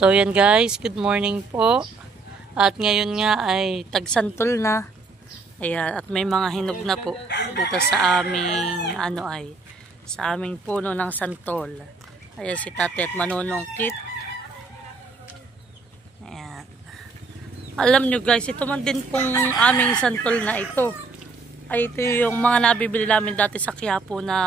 So yan guys, good morning po. At ngayon nga ay tagsantol na. Ayan, at may mga hinog na po dito sa aming sa aming puno ng santol. Ayan si Tate at manunungkit. Ayan. Alam nyo guys, ito man din pong aming santol na ito. Ay ito yung mga nabibili namin dati sa Quiapo na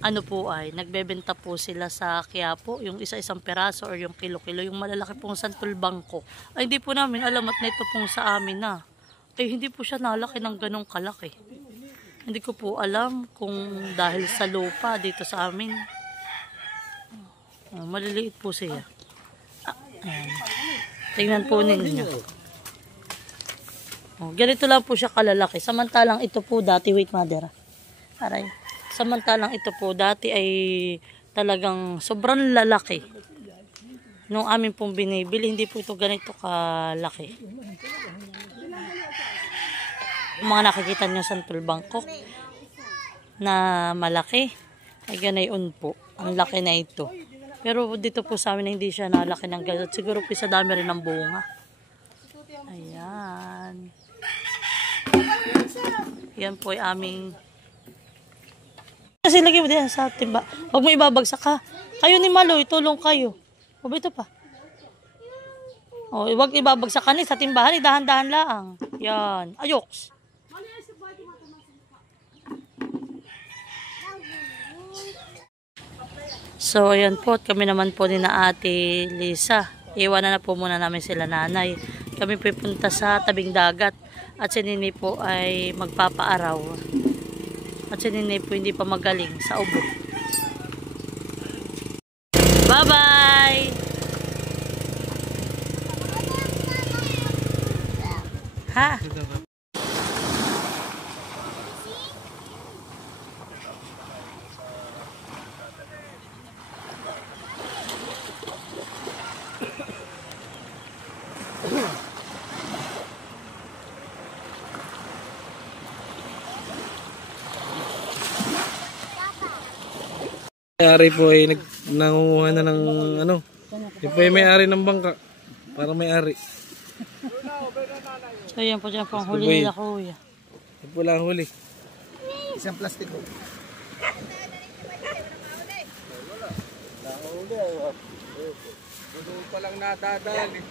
nagbebenta po sila sa Quiapo, yung isa-isang peraso or yung kilo-kilo, yung malalaki pong santol bangko. Ay hindi po namin alam at na ito pong sa amin na. Ay hindi po siya nalaki ng ganong kalaki. Hindi ko po alam kung dahil sa lupa dito sa amin. Maliliit po siya. Ayan. Tingnan po ninyo. Ganito lang po siya kalalaki. Samantalang ito po dati, wait mother. Aray. Samantalang ito po dati ay talagang sobrang lalaki. Nung amin pong binibili, hindi po ito ganito kalaki. Mga nakikita nyo santol Bangkok na malaki ay ganayon po. Ang laki na ito. Pero dito po sa amin hindi siya nalaki ng ganito. Siguro po sa dami rin ng bunga. Ayan. Yan po ay aming kasi lagay mo din sa timba. Huwag mo ibabagsak ha. Kayo ni Maloy, tulong kayo. O ito pa. O, huwag ibabagsak ka ni sa timbahan. Dahan-dahan lang. Yan. Ayoks. So, ayan po. At kami naman po ni na Ate Lisa. Iwanan na po muna namin sila nanay. Kami po punta sa tabing dagat. At si Nini po ay magpapaaraw. At si Nene po hindi pa magaling sa ubo. Bye-bye! Ha? May-ari po ay nangunguha na ng yung po ay may-ari ng bangka para may-ari. So yan po dyan po ang huli nila kuya. Yan po lang huli. Isang plastiko. Doon pa lang nadadali.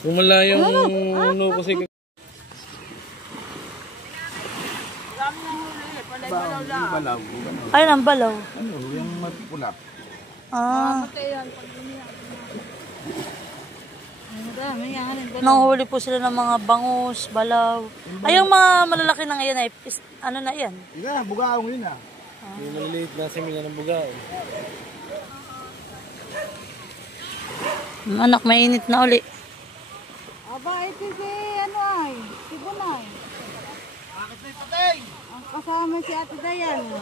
Kumala yung kasi Balaw. Ayun ang balaw. Ano, yung mapula. Nanghuli po sila ng mga bangus, balaw. Ay, yung mga malalaki na ngayon ay, ano na yan? Ika, bugaong yun ah. yung maliliit na simila ng bugao. Anak, mainit na uli. Aba, ito si Bunay. Bakit may patay? Ang kasama si Ate Dayan.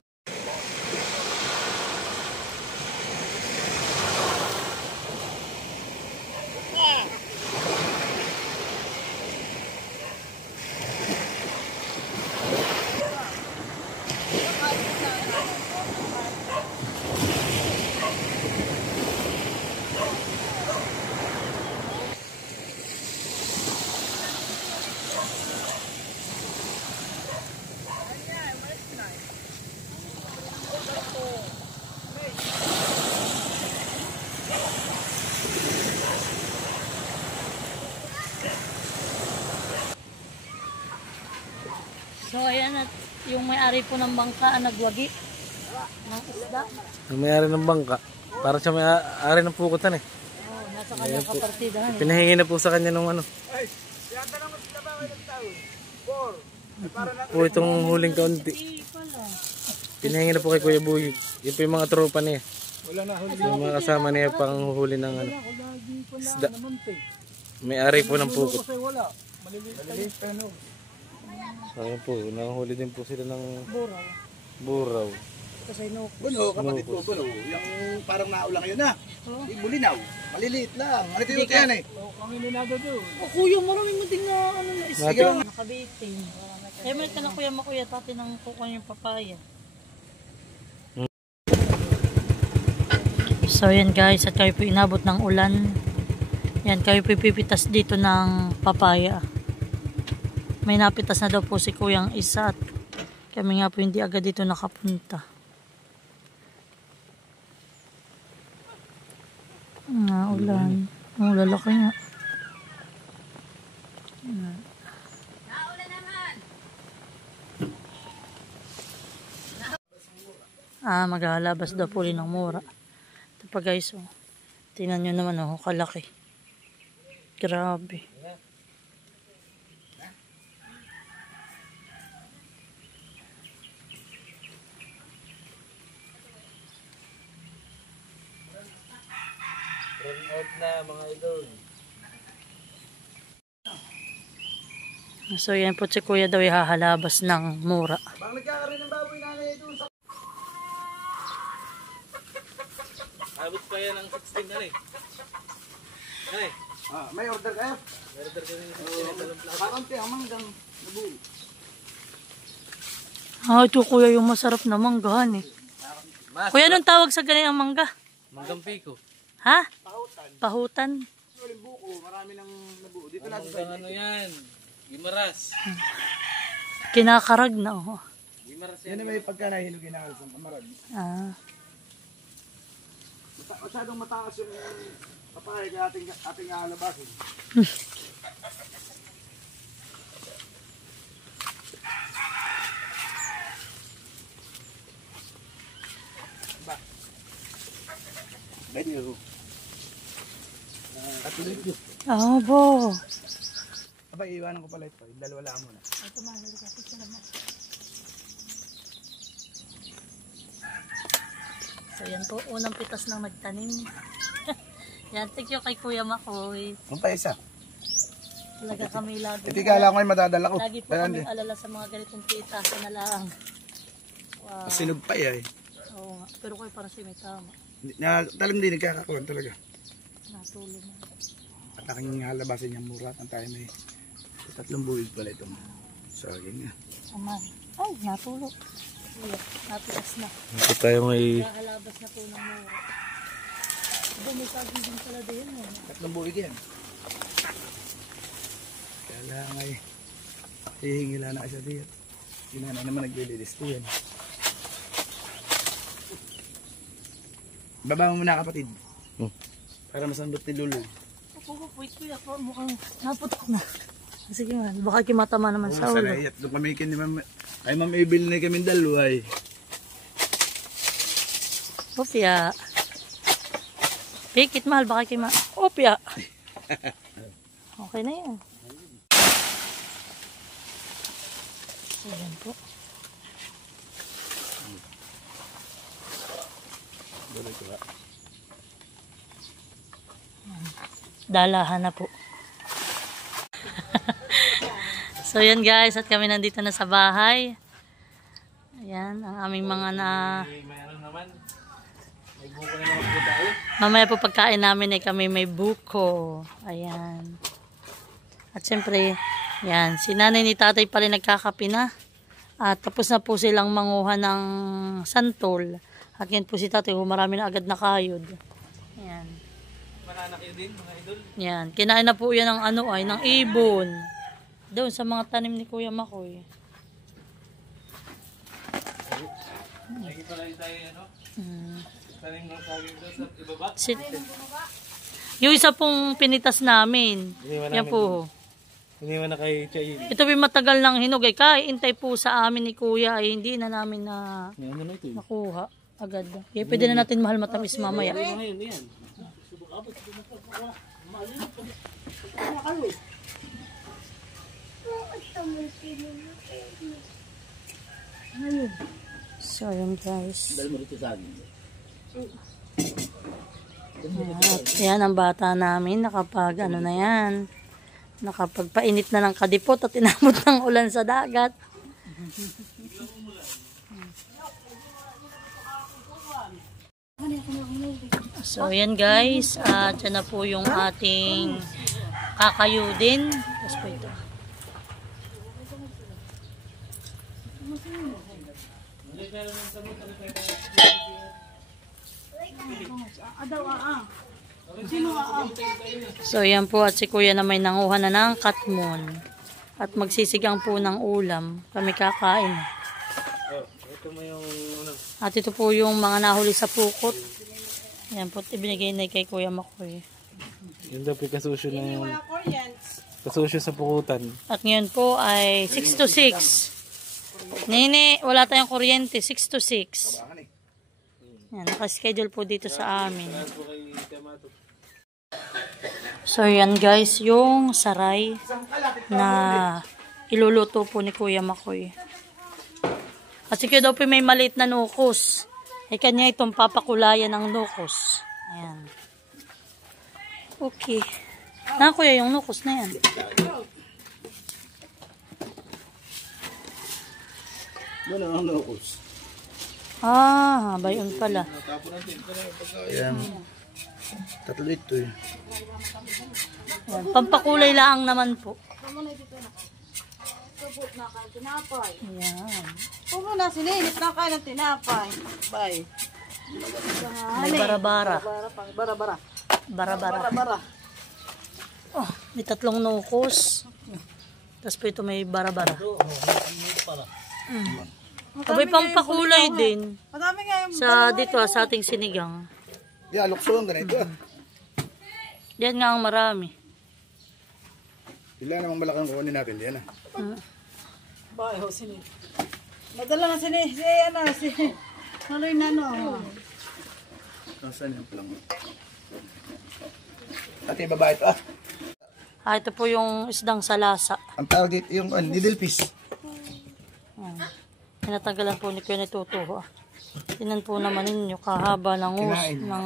So, ayan at yung may-ari po ng bangka nagwagi ng isda. Yung may-ari ng bangka, para siya may-ari ng pukutan eh. Nasa kanyang kapartida. Pinahingi na po sa kanya nung po itong huling kaunti. Pinahingi na po kay Kuya Buhi. Yun po yung mga tropa niya. Yung mga kasama niya pang huli ng isda. May-ari po ng pukot. Ayun po, nahuli din po sila ng buraw. Kasi Buno, kapatid ko, buno. Yung parang naulang yun na. Bulinaw. Maliliit lang. Maliliit yan eh. kuya, maraming muting na isda. Nakabiting. Kaya may ka na kuya tati ng kukuha yung papaya. So yan guys, at kayo po inabot ng ulan. Yan, kami pipipitas dito ng papaya. May napitas na daw po si Kuyang isa at kami nga po hindi agad dito nakapunta. Ulan. Ang lalaki nga. Maglalabas daw po rin ng mura. Ito pa guys, oh. Tingnan nyo naman, oh, kalaki. Grabe. Run out na mga idol. So yan po si Kuya daw ihahalabas ng mura. Bang nagkakaroon ng baboy na ngayon doon sa... Abot pa yan ng 16 na rin. Ay, may order kayo? order ko rin yung 16 Kakampi, ang manggang nabuo. Ito Kuya yung masarap na manggahan eh. Kuya, anong tawag sa ganyan ang mangga? Manggang piko. Ha? Pahutan. Yung buko, marami nang nabuo. Dito lang Manggang ano yan? Gimaras. Kinakarag na, oh. Gimaras yan. Yan may pagka nahilog inahalas ng kamarag. Masyadong mataas yung papaya na ating halabasin. Pwede yun. Katuloy yun. Bo. Aba, iiwanan ko pala ito. Dalawa lang muna. So yan po, unang pitas ng nagtanim. Yan, thank you kay Kuya Makoy. Ang pa isa. Talaga kami lagi. Hindi kala ko ay madadala ko. Lagi po kami alala sa mga ganitong pitas na lang. Wow. Sinog pa eh. Oo nga, pero kayo parang may tama. Talang din nagkakakuhan talaga. Natulog na. At aking halabasin niyang mura. Ang tayo may 3 buwig pala ito. So, yun nga. Aman. Ay, natulog. Napitas na. Ito tayo may... Kakalabas na po ng mura. Ito, may saging din pala din. 3 buwig yan. Kaya lang ay hihingila na siya diyan. Sinanay naman naglililis ko yan. Baba mo muna kapatid. Para masandot ni Lulu. Wait kuya, mukhang naputok na. Sige man, baka kimatama naman sa ulo. Masarayat. Doon kami ni Ma'am. Ay Ma'am Ebil na kami dalawa ay. Opya. Pikit mahal, baka kima. Opya. Okay na yan. Ayan po. Dalahan na po. So yan guys, at kami nandito na sa bahay. Ayan, ang aming mga na... May ano naman. May buko na naman po tayo. Mamaya po pagkain namin ay kami may buko. Ayan. At syempre, yan, si nanay ni tatay pala nagkakapi na. At tapos na po silang manguha ng santol. At yan po si tatay, marami na agad na kayod. Ayan. Mananakyo din mga idol. Yan, kinain na po yan ng ano ay, ng ibon. Doon sa mga tanim ni Kuya Makoy. Lagi pala tayo ano? Tanim ng saging doon sa ibaba. Yung isa pong pinitas namin. Yan po. Hindi man na kay Chay. Ito yung matagal ng hinog ay kaintay po sa amin ni Kuya ay hindi na namin na Ano na ito? nakuha agad. Kaya pwede na natin mahal matamis mamaya. Ngayon yan. So yun guys. At yan ang bata namin nakapag ano na yan. Nakapagpainit na ng kadipot at inabot ng ulan sa dagat. So yan guys, at yan na po yung ating kakayudin. Tapos po ito. So yan po, at si kuya na may nanguha na ng katmon. At magsisigang po ng ulam. Kami kakain. Ito mo yung At ito po yung mga nahuli sa pukot. Yan po, ibinigay na kay Kuya Makoy. yung dapat kasusyo na yung kasusyo sa pukutan. At ngayon po ay 6 to 6. Nene, wala tayong kuryente. 6 to 6. Yan, nakaschedule po dito sa amin. So yan guys, yung saray na iluluto po ni Kuya Makoy. Kasi kaya daw po may maliit na nukos. Ay kanya itong papakulayan ng nukos. Ayan. Okay. Na kuya yung nukos na yan. Doon ang nukos. Ah, bayon pala. Ayan. Tatlo ito eh. Ayan. Pampakulay lang naman po. Ayan. Puno na sininit na kain ng tinapay. Bye. May bara-bara. Bara-bara. Bara-bara. Bara-bara. Oh, may tatlong nukos. Tapos po ito may bara-bara. Abay pampakulay din. Madami nga yung Sa dito sa ating sinigang. Di, alokso ang ganito ah. Yan nga ang marami. Ilan namang malakang kukunin natin diyan ah. bahay ho sininit. Madala na si Naloy na no. Nasaan yung palang? Ate, babae ito ah. Ah, ito po yung isdang salasa. Ang tawag dito yung needle fish. Pinatanggalan po ni Kuya Natuto. Tinan po naman ninyo, kahaba ng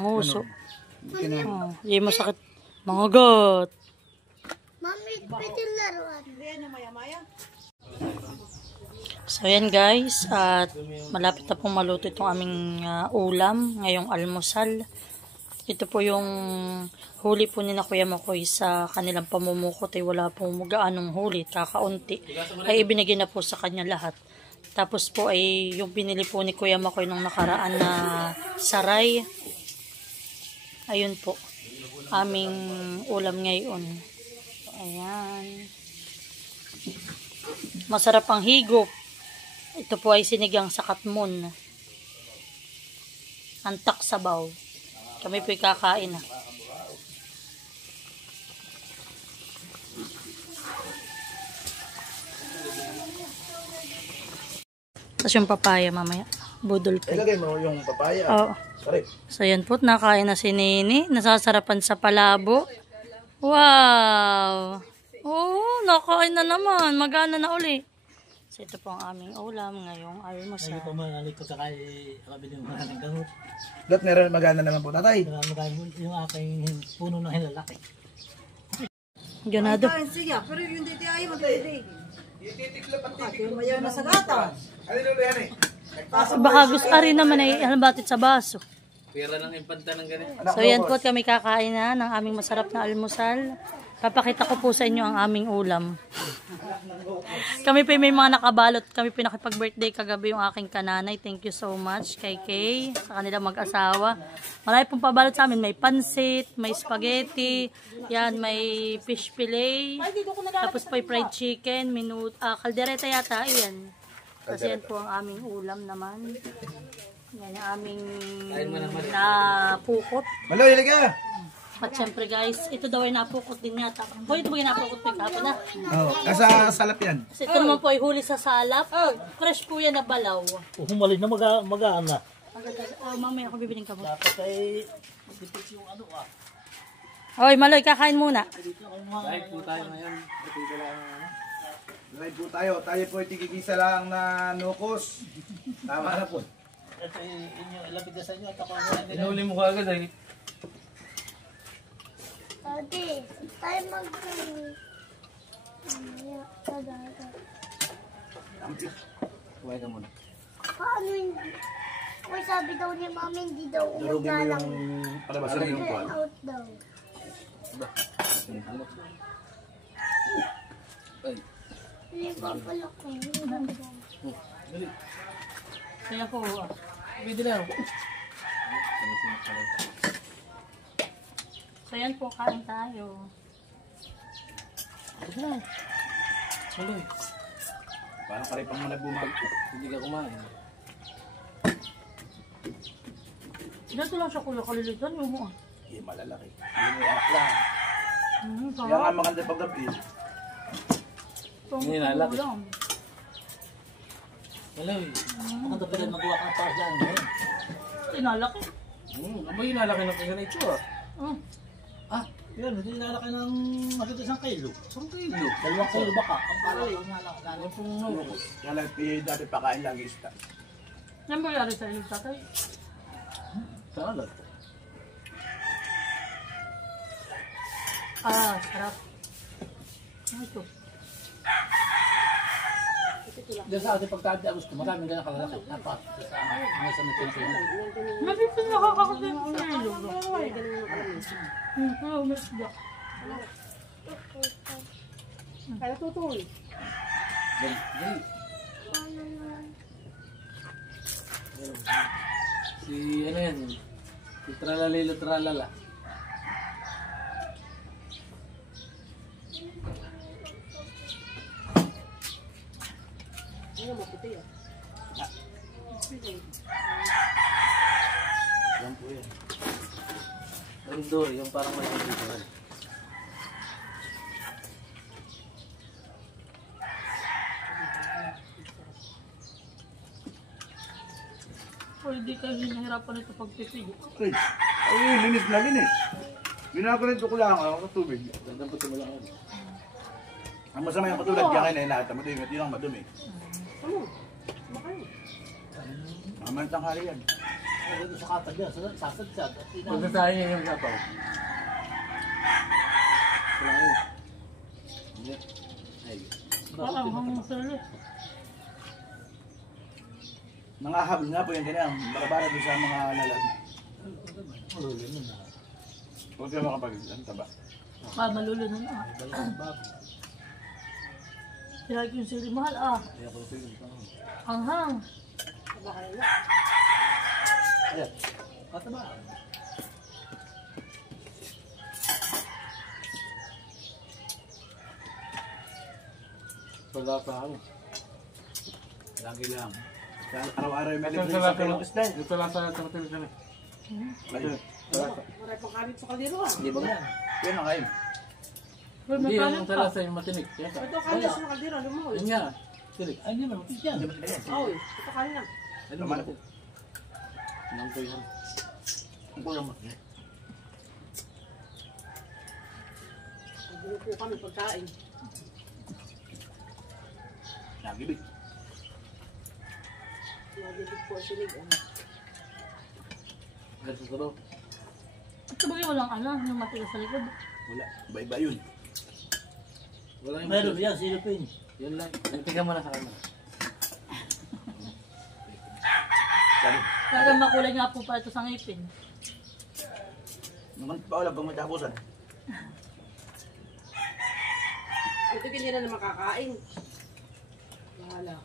nguso. Oh, yung masakit. Mga gat. Mami, pwede laruan. So yan guys, at malapit na pong maluto itong aming ulam, ngayong almusal. Ito po yung huli po ni na Kuya Makoy sa kanilang pamumukot, ay wala pong gaanong huli, kakaunti. Ay ibinigay na po sa kanya lahat. Tapos po ay yung binili po ni Kuya Makoy nung nakaraan na saray. Ayun po, aming ulam ngayon. Ayan. Masarap ang higop. Ito po ay sinigang sa katmon. Antak sabaw. Kami po ay kakain na. Tapos yung papaya mamaya. Budol pa. Ilagay mo yung papaya. Oo. Sorry. So yan po, nakain na si Nini. Nasasarapan sa palabo. Wow! Oh, nakain na naman. Magana na uli. So ito po ang aming ulam ngayong almusal. Hindi ko maalala ko sa kay kabili ng mga gamot. Dot, meron magana naman po tatay. Yung aking puno ng hilalaki. Ganado. Kain siya, pero yung dito ay magdidig. Mayaw na sa gata. Ano lulu yan eh? Baka gusto rin naman ay halabatit sa baso. Pira ng impanta ng ganito. So yan po at kami kakain na ng aming masarap na almusal. Papakita ko po sa inyo ang aming ulam. Kami po may mga nakabalot. Kami po nakipag-birthday kagabi yung aking kananay. Thank you so much kay Kay sa kanila mag-asawa. Marami pong pabalot sa amin. May pansit, may spaghetti, yan, may fish fillet, tapos po fried chicken, kaldereta yata, yan. Kasi yan po ang aming ulam naman. Yan ang aming napukot. Maloy, ilagay. At syempre guys, ito daw ay napukot din yata. Po, ito ba yung napukot po kahapon na? Oo, nasa salap yan. So, ito naman po ay huli sa salap. Fresh po yan na balaw. Humalik na magaan na. Mamaya ako bibiling ka mo. Dapat ay tipis yung ano Hoy, Maloy, kakain muna. Live po tayo ngayon. Live po tayo. Tayo po tigigisa lang na nukos. Tama na po. Ito yung ilapit na sa inyo at ako Inuli mo ka agad eh. Daddy, tayo Kuhay ka muna. Paano hindi? Uy, sabi daw ni Mami, hindi daw umagalang. Palabasan yung kuhay. Out daw. Hindi ko pala ko. Kaya po, Pwede na. So yan po, kain tayo. Tuloy. Parang karipang mo nagbumag. Hindi ka kumain. Dito lang siya kuya kalilitan yung mo. Eh, malalaki. Yung may anak lang. Kaya nga Sarap. maganda paggabi. Hindi nalaki. Wala eh. Ang dapat rin magawa ka pa dyan. Eh. Tinalaki. Aba yung nalaki ng kaya na ito ah. Ah, yun. Hindi nalaki ng maganda isang kilo. 1 kilo. 2 kilo baka. Ang parang ang nalaki na. Yan pong nuro. Kaya lang, dati pakain lagi isda. Yan ba yari sa ilog tatay? Salad. Sarap. Ano ito? Diyan sa ating pagtati gusto, maraming ganyan kalalaki. Dapat sa mga sa mga pinag. Nabipin nakakakasin ang ilog. Umisda. Kaya tutul. Si ano yan? Si Tralalilo Tralala. Ano maputi ah. Yan po yan. Dory, yung parang malaki dito. O hindi kayo hinahirapan ito pagpipig. Chris, ay, linis na linis. Ginaganito ko lang ako sa tubig. Gandang puti mo lang ako. Ang masama yung katulad, kaya kayo nakita mo, yun ang madumi. Mamantang hari yan. Dito sa katag yan, sasadsad. Huwag na tayo niya yung sapaw. Wala yun. Hindi. Ay. Parang hanggang sa ulit. Mga habol nga po yan ganyan, barabara doon sa mga lalag. Maluli mo na. Huwag kayo makapag-isang taba. Malulo na na. Kaya yung sili mahal Hanghang. Ayan. Kataba. Wala pa ako. Lagi lang. Kaya araw-araw yung Ito malibre sa sa lahat kayong isda. Ito lang sa lahat ng television eh. Ayun. Maray pang kanit sa kaldero ah. Hindi ba yan? Yan ang kain. Uy, Hindi, magkalit yung pa. talasa yung matinik. Yan Ito kanit sa kaldero, lumuhol. Yun nga. Tinik. Ay, hindi naman. Yan. Hindi ba sila yan? Oy, ito kanit na. Ano Tama ba? na po. Nang ko yan. Ang kulang mo. Magulo po kami pagkain. Nagibig. Nagibig po sinig. Ganito sa loob. Ito ba yung walang yung matigas sa likod? Wala. Iba-iba yun. Wala yung Meron yan, silupin. Yun lang. Nagtiga mo na sa camera. Sabi, Kaya makulay nga po pa ito sa ngipin. naman pa wala pang may tapusan. Ito ganyan na makakain. Bahala.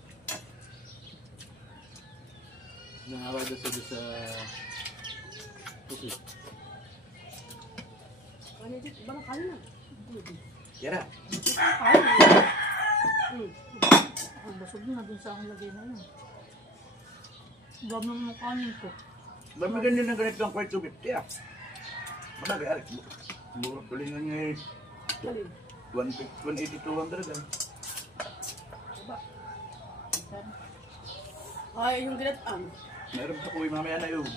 Nangawa doon sa tukli. Kanit dito, ba ng kanin na? Kira. Kanin. Ang busog na dun sa aking lagay na yun. Gam naman yung kanin ko. Ba't may ganyan na ganito ang kwart 250 ah? Malagay, Alex. Mura tuloy nga niya eh. Kanin. 180, 200 ah. Ay, yung ginataan. Meron pa po yung mamaya na yun.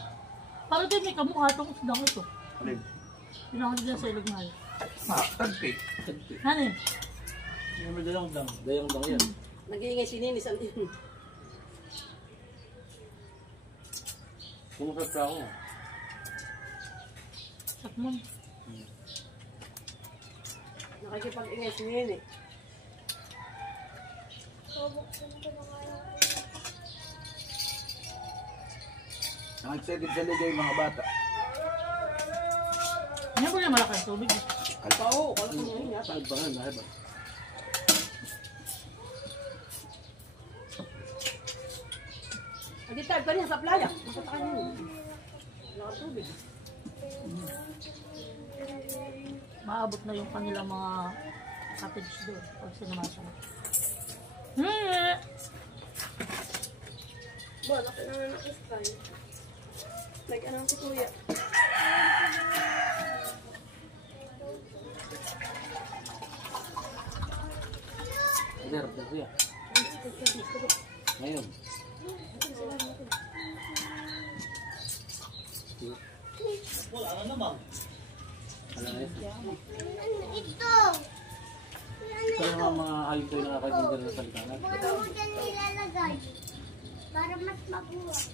Para din may kamukha itong usdang ito. Alin? Pinakot dyan sa ilog na yun. Tagpi. Ano eh? Yung may dalang dam. Dayang lang yan. Nag-iingay si Ninis. Ano yun? Kumusap ka ako. Sakmon. Nakikipag-ingay si Nini. Ang excited sa ligay mga bata. Ano ba yung malaking tubig? Oo, kala ko ngayon yata. Saan ba nga? Lahat ba? Nag-type ka niya sa playa. Nakatakan yun. Wala ka tubig. Maabot na yung kanilang mga cottage doon pag sinamasa mo. Ba, laki na ng sky. Like, anong si Kuya? There, kuya. Ngayon. Wala na naman. Alam na yun. Ito. Kaya mga hayop kayo nakakaganda na salitanan. Paano mo dyan nilalagay? Para mas mabuhay.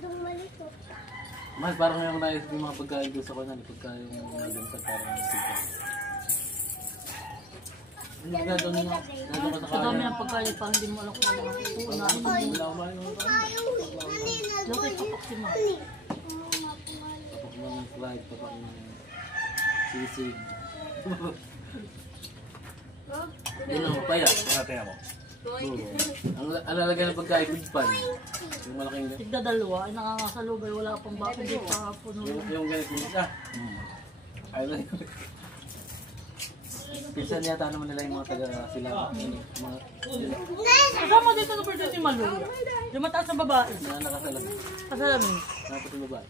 Tumalito. Mas parang ngayon naisip yung mga pagkain doon sa kanan. Pagkain yung mga lungkot parang nagsigaw. Ano ba doon nga? Nandun ka sa Sa dami kanya. ng pagkain pa, hindi mo alam kung ano ang uunahin mo. Wala kumain ng Tayo, naninag. Diyan kayo papak si Ma. papak ng fried, papak ng sisig. Yun ang papaya. Ano tingnan mo? Ang alalagay ng pagkain, big pan. Yung malaking Tigda dalawa, ay nangangasalubay, wala pang bako di pa puno. yung ganito yung isa. Ayun lang. Pinsan yata naman nila yung mga taga sila. Mga Kasama dito na pwede si Malu. Yung mataas na babae. na nakasalamin. Kasalamin. Dapat yung babae.